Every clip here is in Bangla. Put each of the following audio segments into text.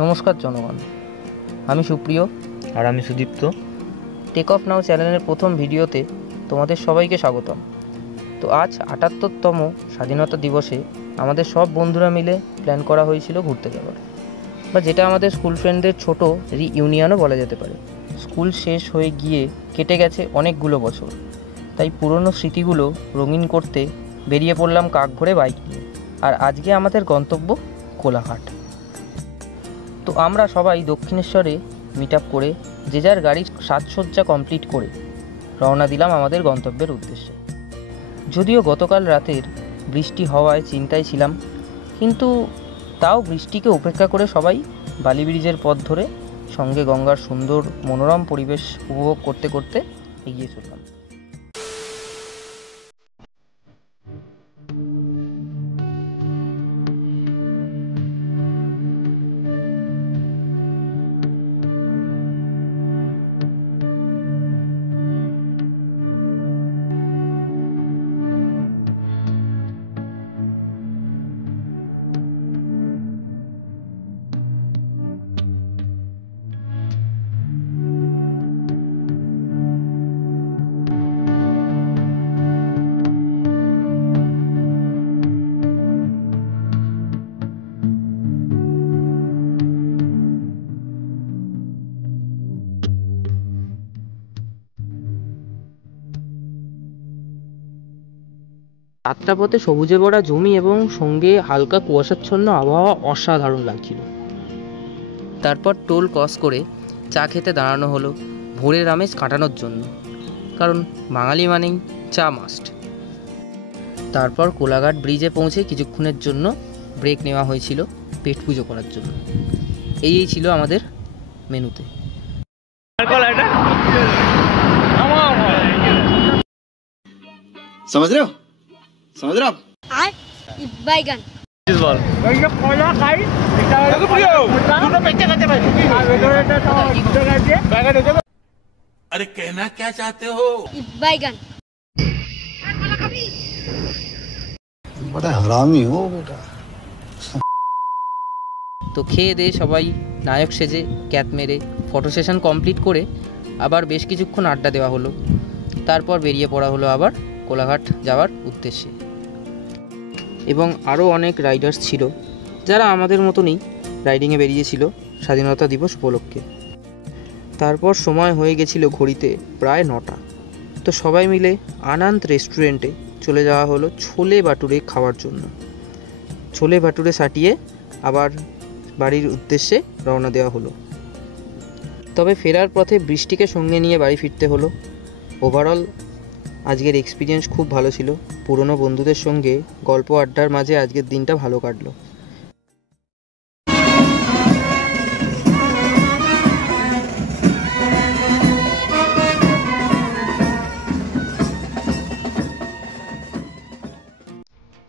নমস্কার জনগণ, আমি সুপ্রিয় আর আমি সুদীপ্ত। টেক অফ নাও চ্যানেলের প্রথম ভিডিওতে তোমাদের সবাইকে স্বাগতম। তো আজ ৭৮তম স্বাধীনতা দিবসে আমাদের সব বন্ধুরা মিলে প্ল্যান করা হয়েছিল ঘুরতে যাওয়ার, বা যেটা আমাদের স্কুল ফ্রেন্ডদের ছোট রিইউনিয়নও বলা যেতে পারে। স্কুল শেষ হয়ে গিয়ে কেটে গেছে অনেকগুলো বছর, তাই পুরনো স্মৃতিগুলো রঙিন করতে বেরিয়ে পড়লাম কাকভরে বাইক নিয়ে। আর আজকে আমাদের গন্তব্য কোলাঘাট। তো আমরা সবাই দক্ষিণেশ্বরে মিট আপ করে যে যার গাড়ির সাজসজ্জা কমপ্লিট করে রওনা দিলাম আমাদের গন্তব্যের উদ্দেশ্যে। যদিও গতকাল রাতের বৃষ্টি হওয়ায় চিন্তায় ছিলাম, কিন্তু তাও বৃষ্টিকে উপেক্ষা করে সবাই বালি ব্রিজের পথ ধরে সঙ্গে গঙ্গার সুন্দর মনোরম পরিবেশ উপভোগ করতে করতে এগিয়ে চললাম। যাত্রাপথে সবুজে ভরা জমি এবং সঙ্গে হালকা কুয়াশাচ্ছন্ন আবহাওয়া অসাধারণ লাগছিল। তারপর টোল ক্রস করে চা খেতে দাঁড়ানো হলো ভোরের আমেজ কাটানোর জন্য, কারণ বাঙালি মানেই চা মাস্ট। তারপর কোলাঘাট ব্রিজে পৌঁছে কিছুক্ষণের জন্য ব্রেক নেওয়া হয়েছিল পেট পুজো করার জন্য। এই ছিল আমাদের মেনুতে। समझ रहे हो आप? बैगन अरे कहना क्या चाहते हो? बैगन बड़ा हरामी हो बेटा। তো খেয়ে দিয়ে সবাই নায়ক সেজে ক্যাট মেরে ফটো সেশন কমপ্লিট করে আবার বেশ কিছুক্ষণ আড্ডা দেওয়া হলো। তারপর বেরিয়ে পড়া হলো আবার কোলাঘাট যাওয়ার উদ্দেশ্যে। এবং আরও অনেক রাইডার্স ছিল যারা আমাদের মতনই রাইডিংয়ে বেরিয়েছিল স্বাধীনতা দিবস উপলক্ষে। তারপর সময় হয়ে গেছিল ঘড়িতে প্রায় 9টা। তো সবাই মিলে আনন্দ রেস্টুরেন্টে চলে যাওয়া হলো ছোলে ভাটুরে খাওয়ার জন্য। ছোলে ভাটুরে সাটিয়ে আবার বাড়ির উদ্দেশ্যে রওনা দেওয়া হলো। তবে ফেরার পথে বৃষ্টিকে সঙ্গে নিয়ে বাড়ি ফিরতে হলো। ওভারঅল আজকের এক্সপিরিয়েন্স খুব ভালো ছিল। পুরনো বন্ধুদের সঙ্গে গল্প আড্ডার মাঝে আজকের দিনটা ভালো কাটলো।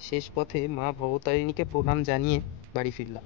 শেষ পথে মা ভবতারিণীকে প্রণাম জানিয়ে বাড়ি ফিরলাম।